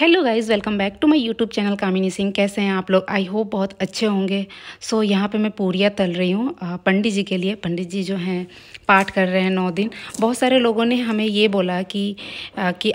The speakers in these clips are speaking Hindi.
Hello guys, welcome back to my YouTube channel Kamini Singh. कैसे हैं आप लोग? आई होप बहुत अच्छे होंगे। सो यहाँ पे मैं पूरियाँ तल रही हूँ पंडित जी के लिए। पंडित जी जो हैं पाठ कर रहे हैं 9 दिन। बहुत सारे लोगों ने हमें ये बोला कि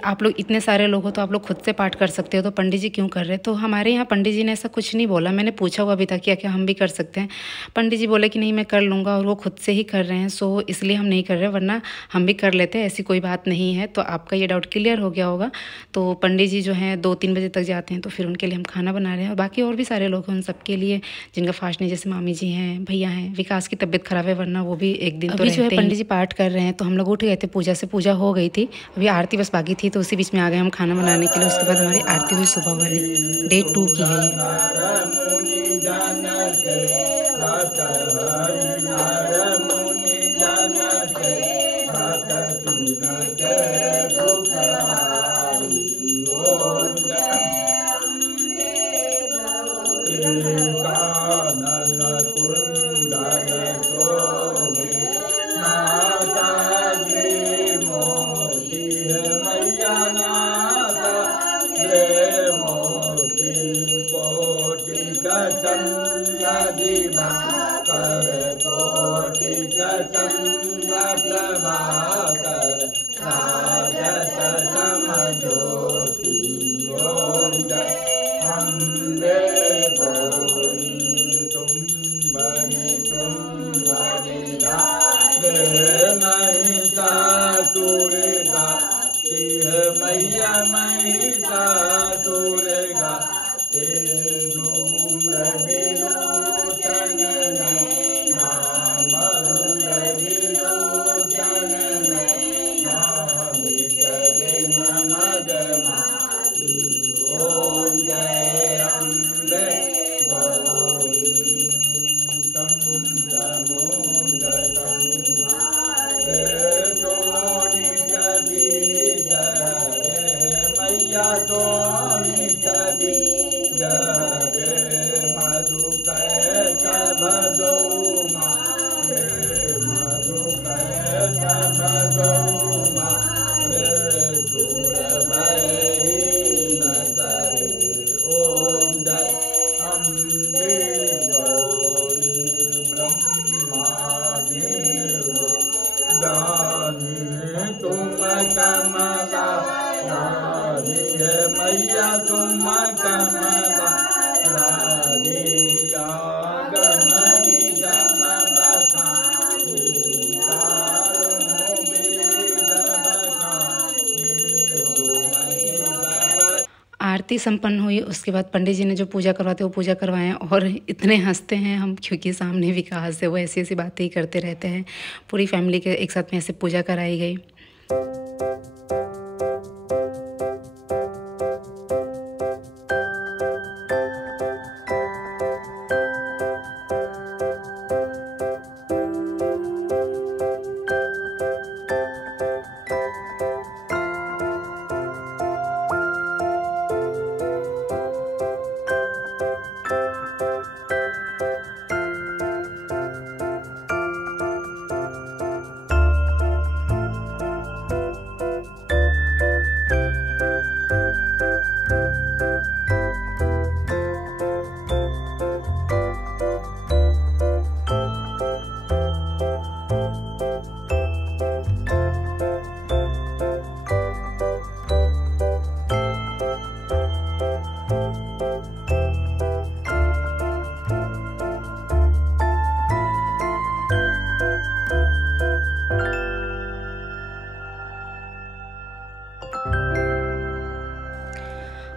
आप लोग इतने सारे लोग हो तो आप लोग खुद से पाठ कर सकते हो, तो पंडित जी क्यों कर रहे हैं? तो हमारे यहाँ पंडित जी ने ऐसा कुछ नहीं बोला। मैंने पूछा हुआ भी था कि क्या हम भी कर सकते हैं। पंडित जी बोले कि नहीं, मैं कर लूँगा, और वो खुद से ही कर रहे हैं। सो इसलिए हम नहीं कर रहे, वरना हम भी कर लेते हैं, ऐसी कोई बात नहीं है। तो आपका ये डाउट क्लियर हो गया होगा। तो पंडित जी जो हैं 2-3 बजे तक जाते हैं, तो फिर उनके लिए हम खाना बना रहे हैं। और बाकी और भी सारे लोग हैं, उन सबके लिए जिनका फास्ट नहीं, जैसे मामी जी हैं, भैया हैं। विकास की तबीयत खराब है, वरना वो भी एक दिन तो रहते हैं। पंडित जी पाठ कर रहे हैं, तो हम लोग उठ गए थे पूजा से। पूजा हो गई थी, अभी आरती बस बाकी थी, तो उसी बीच में आ गए हम खाना बनाने के लिए। उसके बाद हमारी आरती हुई सुबह वाली, डे 2 की है आरती संपन्न हुई। उसके बाद पंडित जी ने जो पूजा करवाते वो पूजा करवाएं, और इतने हंसते हैं हम, क्योंकि सामने विकास है, वो ऐसी ऐसी बातें ही करते रहते हैं। पूरी फैमिली के एक साथ में ऐसे पूजा कराई गई।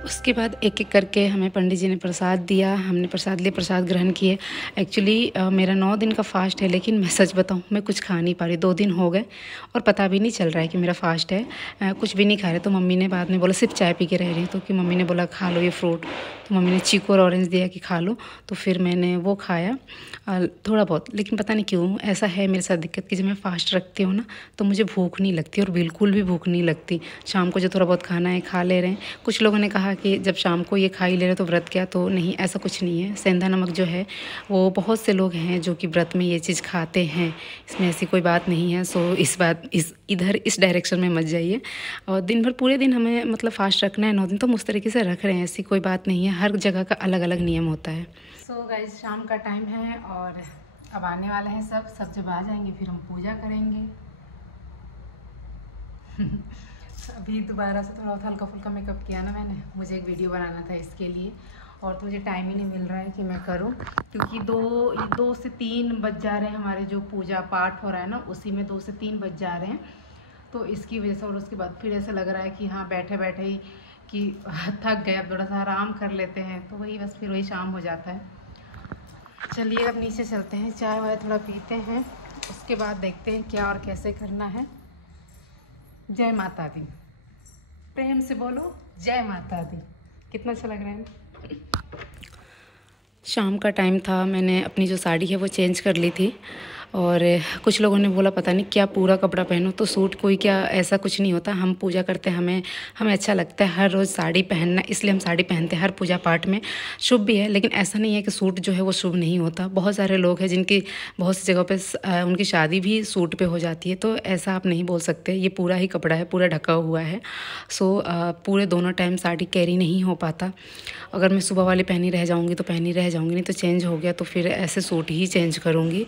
उसके बाद एक एक करके हमें पंडित जी ने प्रसाद दिया। हमने प्रसाद लिए, प्रसाद ग्रहण किए। एक्चुअली मेरा 9 दिन का फास्ट है, लेकिन मैं सच बताऊं, मैं कुछ खा नहीं पा रही। 2 दिन हो गए और पता भी नहीं चल रहा है कि मेरा फास्ट है। कुछ भी नहीं खा रहे। तो मम्मी ने बाद में बोला सिर्फ चाय पी के रह रही, तो कि मम्मी ने बोला खा लो ये फ्रूट। तो मम्मी ने चीकू और ऑरेंज दिया कि खा लो, तो फिर मैंने वो खाया थोड़ा बहुत। लेकिन पता नहीं क्यों ऐसा है मेरे साथ दिक्कत कि जब मैं फास्ट रखती हूँ ना, तो मुझे भूख नहीं लगती, और बिल्कुल भी भूख नहीं लगती। शाम को जो थोड़ा बहुत खाना है खा ले रहे हैं। कुछ लोगों ने कहा कहा कि जब शाम को ये खा ही ले रहे तो व्रत क्या, तो नहीं, ऐसा कुछ नहीं है। सेंधा नमक जो है वो बहुत से लोग हैं जो कि व्रत में ये चीज़ खाते हैं, इसमें ऐसी कोई बात नहीं है। सो इस डायरेक्शन में मत जाइए। और दिन भर पूरे दिन हमें मतलब फास्ट रखना है, 9 दिन तो हम उस तरीके से रख रहे हैं, ऐसी कोई बात नहीं है। हर जगह का अलग अलग नियम होता है। सो गाइस, शाम का टाइम है और अब आने वाले हैं सब जब आ जाएंगे फिर हम पूजा करेंगे। अभी दोबारा से थोड़ा हल्का फुल्का मेकअप किया ना मैंने, मुझे एक वीडियो बनाना था इसके लिए, और तो मुझे टाइम ही नहीं मिल रहा है कि मैं करूं, क्योंकि 2 से 3 बज जा रहे हैं। हमारे जो पूजा पाठ हो रहा है ना, उसी में 2 से 3 बज जा रहे हैं, तो इसकी वजह से। और उसके बाद फिर ऐसा लग रहा है कि हाँ बैठे बैठे ही कि थक गए, अब थोड़ा सा आराम कर लेते हैं, तो वही बस फिर वही शाम हो जाता है। चलिए अब नीचे चलते हैं, चाय वाय थोड़ा पीते हैं, उसके बाद देखते हैं क्या और कैसे करना है। जय माता दी, प्रेम से बोलो जय माता दी। कितना अच्छा लग रहा है। शाम का टाइम था, मैंने अपनी जो साड़ी है वो चेंज कर ली थी, और कुछ लोगों ने बोला पता नहीं क्या पूरा कपड़ा पहनो, तो सूट कोई क्या, ऐसा कुछ नहीं होता। हम पूजा करते हैं, हमें अच्छा लगता है हर रोज़ साड़ी पहनना, इसलिए हम साड़ी पहनते हैं हर पूजा पाठ में। शुभ भी है, लेकिन ऐसा नहीं है कि सूट जो है वो शुभ नहीं होता। बहुत सारे लोग हैं जिनकी बहुत सी जगहों पे उनकी शादी भी सूट पे हो जाती है, तो ऐसा आप नहीं बोल सकते। ये पूरा ही कपड़ा है, पूरा ढका हुआ है। सो पूरे दोनों टाइम साड़ी कैरी नहीं हो पाता। अगर मैं सुबह वाली पहनी रह जाऊँगी तो पहनी रह जाऊँगी, नहीं तो चेंज हो गया तो फिर ऐसे सूट ही चेंज करूँगी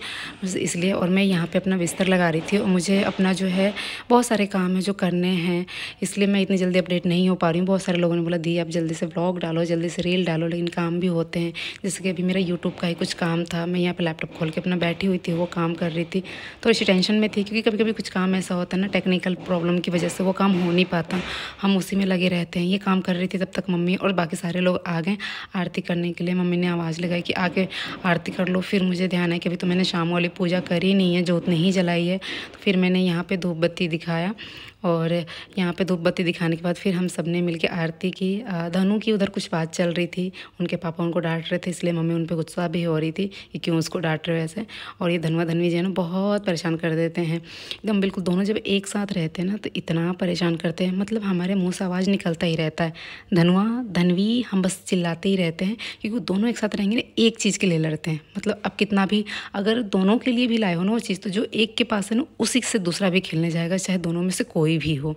इसलिए। और मैं यहाँ पे अपना बिस्तर लगा रही थी, और मुझे अपना जो है बहुत सारे काम है जो करने हैं, इसलिए मैं इतनी जल्दी अपडेट नहीं हो पा रही हूँ। बहुत सारे लोगों ने बोला दी आप जल्दी से व्लॉग डालो, जल्दी से रील डालो, लेकिन काम भी होते हैं। जैसे कि अभी मेरा यूट्यूब का ही कुछ काम था, मैं यहाँ पर लैपटॉप खोल के अपना बैठी हुई थी, वो काम कर रही थी, तो इसी टेंशन में थी, क्योंकि कभी कभी कुछ काम ऐसा होता है ना, टेक्निकल प्रॉब्लम की वजह से वो काम हो नहीं पाता, हम उसी में लगे रहते हैं। ये काम कर रही थी, तब तक मम्मी और बाकी सारे लोग आ गए आरती करने के लिए। मम्मी ने आवाज़ लगाई कि आके आरती कर लो। फिर मुझे ध्यान है कि अभी तो मैंने शाम वाली पूजा करी नहीं है, जोत नहीं जलाई है, तो फिर मैंने यहाँ पे धूप बत्ती दिखाया, और यहाँ पे धूप बत्ती दिखाने के बाद फिर हम सब ने मिलकर आरती की। धनु की उधर कुछ बात चल रही थी, उनके पापा उनको डांट रहे थे, इसलिए मम्मी उन पर गुस्सा भी हो रही थी कि क्यों उसको डांट रहे हो ऐसे। और ये धनवा धनवी जो है ना बहुत परेशान कर देते हैं एकदम, बिल्कुल दोनों जब एक साथ रहते हैं ना तो इतना परेशान करते हैं, मतलब हमारे मुँह से आवाज़ निकलता ही रहता है। धनवा धनवी हम बस चिल्लाते ही रहते हैं, क्योंकि वो दोनों एक साथ रहेंगे ना, एक चीज़ के लिए लड़ते हैं। मतलब अब कितना भी अगर दोनों के लिए भी लाए हो ना वो चीज़, तो जो एक के पास है ना उसी से दूसरा भी खेलने जाएगा, चाहे दोनों में से कोई भी हो।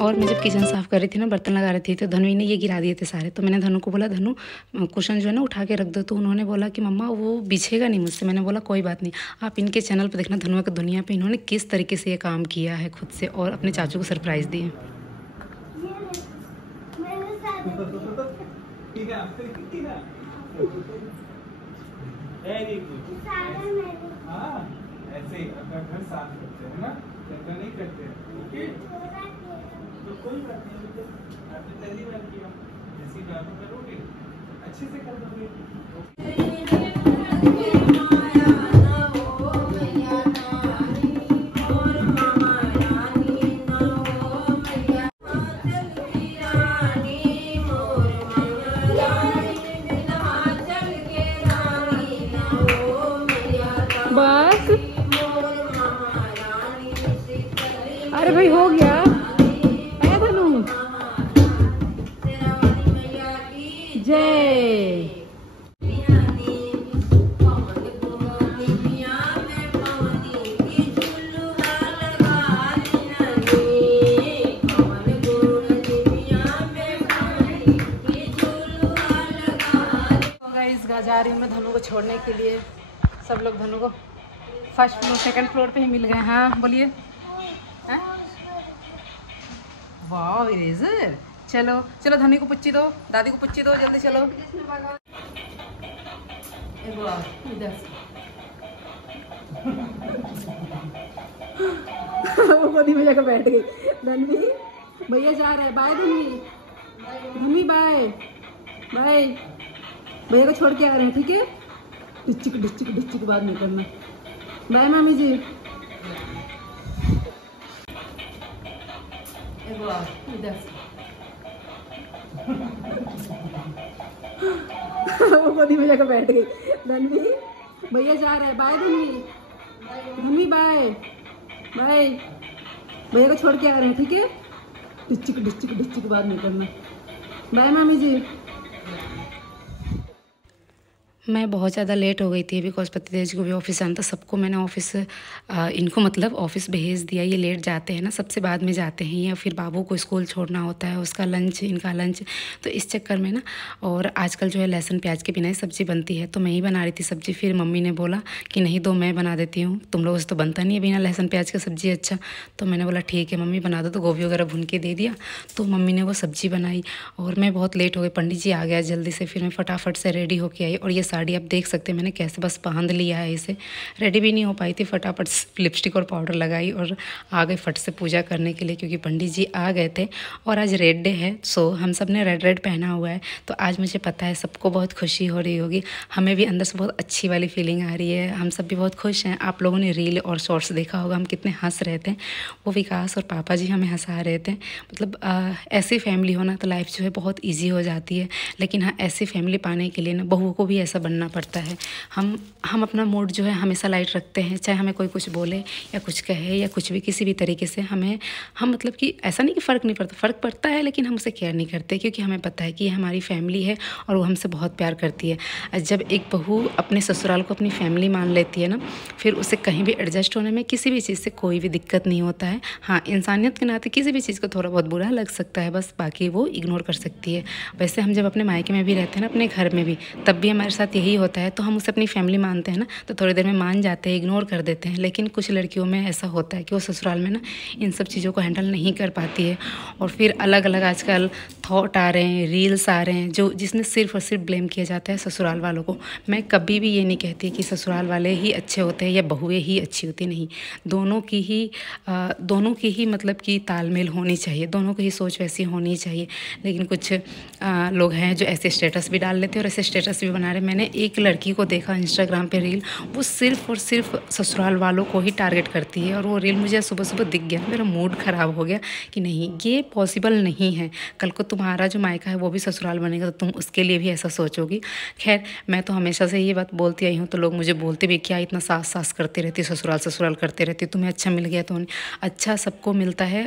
और मैं जब किचन साफ़ कर रही थी ना, बर्तन लगा रही थी, तो धनु ने ये गिरा दिए थे सारे। तो मैंने धनु को बोला, धनु कुशन जो है ना उठा के रख दो। तो उन्होंने बोला कि मम्मा वो बिछेगा नहीं मुझसे। मैंने बोला कोई बात नहीं, आप इनके चैनल पर देखना धनुआ की दुनिया पे इन्होंने किस तरीके से ये काम किया है खुद से, और अपने चाचू को सरप्राइज़ दिए। ऐसे अपना घर साफ करते हैं ना, ऐसा नहीं करते हैं। ओके, तो कोई बात नहीं, आपने पहली बार किया, जैसी बात करोगे अच्छे से कर दोगे। बस अरे भाई हो गया। है धनु जय। जा रही हूँ मैं धनु को छोड़ने के लिए। सब लोग धनु को फर्स्ट फ्लोर सेकंड फ्लोर पे ही मिल गए। हाँ बोलिए। वाह इरेजर। चलो चलो धनु को पुच्ची दो, दादी को पुच्ची दो, जल्दी चलो। वो गोदी में जाकर बैठ गई। धनवी भैया जा रहा है, bye Dhanvi. Dhanvi bye bye, भैया को छोड़ के आ रहे हैं, ठीक है। डिस्टिक डिस्टिक डिस्टिक बाद में करना। बाय मामी जी। वो गोदी में जाकर बैठ गई। धनवी भैया जा रहा है, bye Dhanvi. Dhanvi bye bye, भैया को छोड़ के आ रहे हैं, ठीक है। डिस्टिक डिस्टिक डिस्टिक बाद में करना। बाय मामी जी। मैं बहुत ज़्यादा लेट हो गई थी बिकॉज पतिदेव जी को भी ऑफिस आना था। सबको मैंने ऑफिस इनको मतलब ऑफिस भेज दिया। ये लेट जाते हैं ना, सबसे बाद में जाते हैं, या फिर बाबू को स्कूल छोड़ना होता है, उसका लंच, इनका लंच, तो इस चक्कर में ना। और आजकल जो है लहसुन प्याज के बिना ही सब्ज़ी बनती है, तो मैं ही बना रही थी सब्ज़ी। फिर मम्मी ने बोला कि नहीं दो मैं बना देती हूँ, तुम लोगों से तो बनता नहीं है बिना लहसुन प्याज का सब्ज़ी। अच्छा, तो मैंने बोला ठीक है मम्मी बना दो। तो गोभी वगैरह भून के दे दिया, तो मम्मी ने वो सब्ज़ी बनाई। और मैं बहुत लेट हो गई, पंडित जी आ गया जल्दी से। फिर मैं फटाफट से रेडी होके आई। और ये साड़ी आप देख सकते हैं मैंने कैसे बस बांध लिया है इसे। रेडी भी नहीं हो पाई थी, फटाफट लिपस्टिक और पाउडर लगाई और आ गई फट से पूजा करने के लिए, क्योंकि पंडित जी आ गए थे। और आज रेड डे है, सो हम सब ने रेड रेड पहना हुआ है। तो आज मुझे पता है सबको बहुत खुशी हो रही होगी, हमें भी अंदर से बहुत अच्छी वाली फीलिंग आ रही है। हम सब भी बहुत खुश हैं। आप लोगों ने रील और शॉर्ट्स देखा होगा हम कितने हंस रहे थे। वो विकास और पापा जी हमें हंसा रहे थे। मतलब ऐसी फैमिली हो ना तो लाइफ जो है बहुत ईजी हो जाती है। लेकिन हाँ, ऐसी फैमिली पाने के लिए ना बहुओं को भी ऐसा बनना पड़ता है। हम अपना मूड जो है हमेशा लाइट रखते हैं, चाहे हमें कोई कुछ बोले या कुछ कहे या कुछ भी, किसी भी तरीके से हम मतलब कि ऐसा नहीं कि फ़र्क नहीं पड़ता, फ़र्क पड़ता है, लेकिन हम उसे केयर नहीं करते, क्योंकि हमें पता है कि ये हमारी फैमिली है और वो हमसे बहुत प्यार करती है। जब एक बहू अपने ससुराल को अपनी फैमिली मान लेती है ना, फिर उसे कहीं भी एडजस्ट होने में किसी भी चीज़ से कोई भी दिक्कत नहीं होता है। हाँ, इंसानियत के नाते किसी भी चीज़ को थोड़ा बहुत बुरा लग सकता है, बस बाकी वो इग्नोर कर सकती है। वैसे हम जब अपने मायके में भी रहते हैं ना, अपने घर में भी, तब भी हमारे साथ यही होता है। तो हम उसे अपनी फैमिली मानते हैं ना, तो थोड़ी देर में मान जाते हैं, इग्नोर कर देते हैं। लेकिन कुछ लड़कियों में ऐसा होता है कि वो ससुराल में ना इन सब चीज़ों को हैंडल नहीं कर पाती है, और फिर अलग अलग आजकल थॉट आ रहे हैं, रील्स आ रहे हैं, जो जिसमें सिर्फ और सिर्फ ब्लेम किया जाता है ससुराल वालों को। मैं कभी भी ये नहीं कहती कि ससुराल वाले ही अच्छे होते हैं या बहुएं ही अच्छी होती, नहीं। दोनों की ही मतलब कि तालमेल होनी चाहिए, दोनों की ही सोच वैसी होनी चाहिए। लेकिन कुछ लोग हैं जो ऐसे स्टेटस भी डाल लेते हैं और ऐसे स्टेटस भी बना रहे हैं। मैंने एक लड़की को देखा इंस्टाग्राम पे रील, वो सिर्फ और सिर्फ ससुराल वालों को ही टारगेट करती है, और वो रील मुझे सुबह सुबह दिख गया, मेरा मूड ख़राब हो गया कि नहीं, ये पॉसिबल नहीं है। कल को तुम्हारा जो मायका है वो भी ससुराल बनेगा तो तुम उसके लिए भी ऐसा सोचोगी। खैर, मैं तो हमेशा से ये बात बोलती आई हूँ, तो लोग मुझे बोलते भी क्या इतना सास सास करती रहती, ससुराल ससुराल करते रहती, तुम्हें अच्छा मिल गया तो अच्छा सबको मिलता है।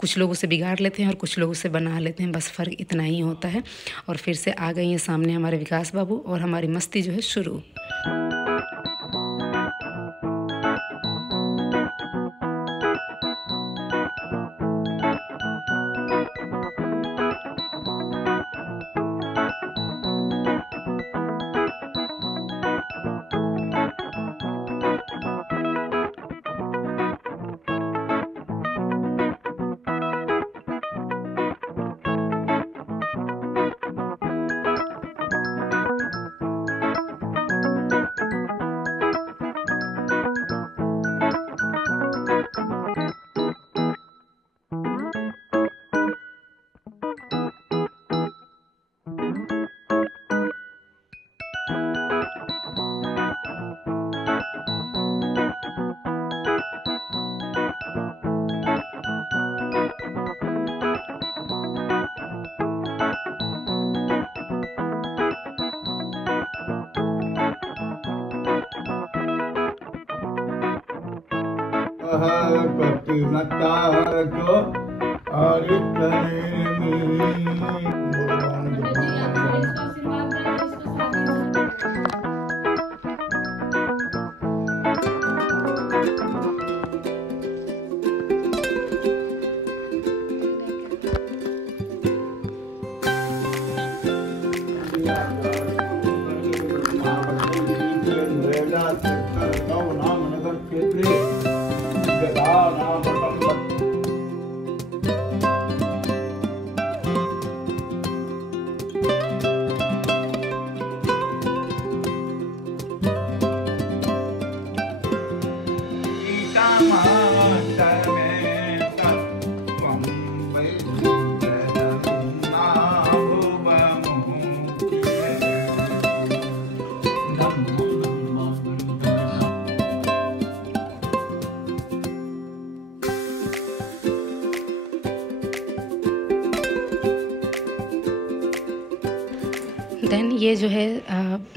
कुछ लोग उसे बिगाड़ लेते हैं और कुछ लोग उसे बना लेते हैं, बस फ़र्क इतना ही होता है। और फिर से आ गई हैं सामने हमारे विकास बाबू और हमारी मस्ती जो है शुरू। देन ये जो है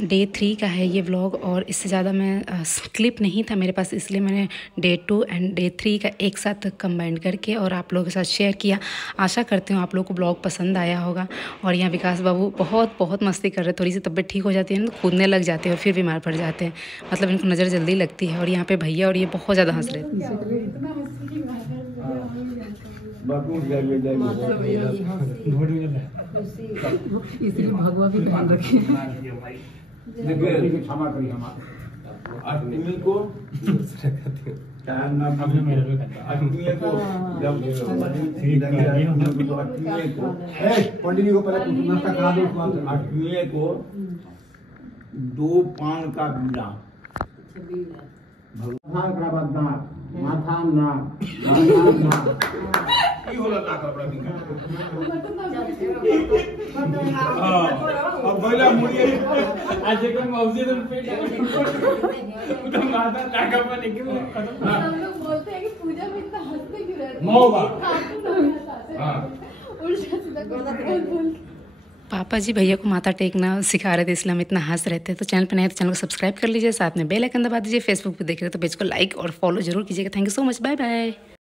डे 3 का है ये व्लॉग, और इससे ज़्यादा मैं क्लिप नहीं था मेरे पास, इसलिए मैंने डे 2 एंड डे 3 का एक साथ कंबाइन करके और आप लोगों के साथ शेयर किया। आशा करती हूँ आप लोगों को ब्लॉग पसंद आया होगा। और यहाँ विकास बाबू बहुत मस्ती कर रहे हैं, थोड़ी सी तबीयत ठीक हो जाती है ना तो कूदने लग जाते हैं और फिर बीमार पड़ जाते हैं, मतलब इनको नज़र जल्दी लगती है। और यहाँ पे भैया और ये बहुत ज़्यादा हंस रहे हैं। इसलिए भगवा भी ध्यान रखिए। क्षमा करिए अष्टमी को पंडित को पहले नाश्ता करा दो। अष्टमी को 2 पान का बीड़ा भगवान का बदना माथा ना की होला ना कपड़ा बिंगा अब बोला मुड़ी आज एक मौजी तो पेट तो माथा नाका पर निकल खत्म। हम लोग बोलते हैं कि पूजा में इतना हंसते क्यों रहते हैं? मौबा हां उल्टा सीधा बोल पापा जी भैया को माथा टेकना सिखा रहे थे, इसलिए हम इतना हंस रहे थे। तो चैनल पर नए तो चैनल को सब्सक्राइब कर लीजिए, साथ में बेल आइकन दबा दीजिए। फेसबुक पे देख रहे हो तो पेज को लाइक और फॉलो जरूर कीजिएगा। Thank you so much, bye bye.